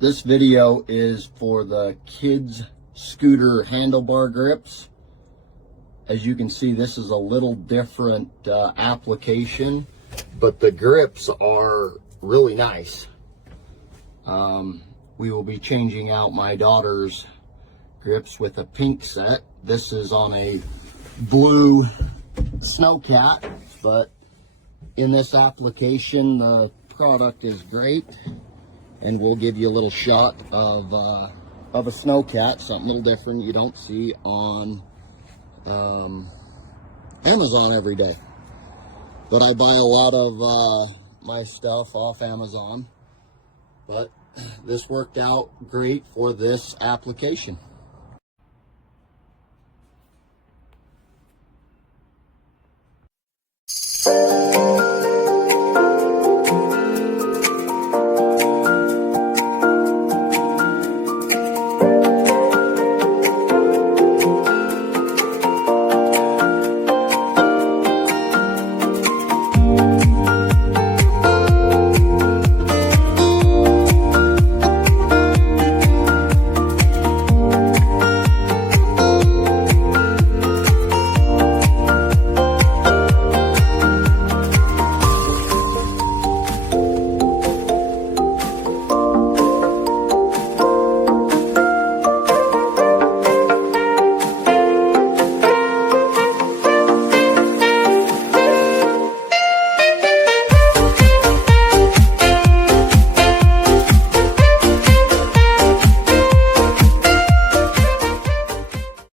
This video is for the kids scooter handlebar grips. As you can see, this is a little different application, but the grips are really nice. We will be changing out my daughter's grips with a pink set. This is on a blue Snowcat, but in this application, the product is great. And we'll give you a little shot of a Snowcat, something a little different you don't see on Amazon every day. But I buy a lot of my stuff off Amazon. But this worked out great for this application.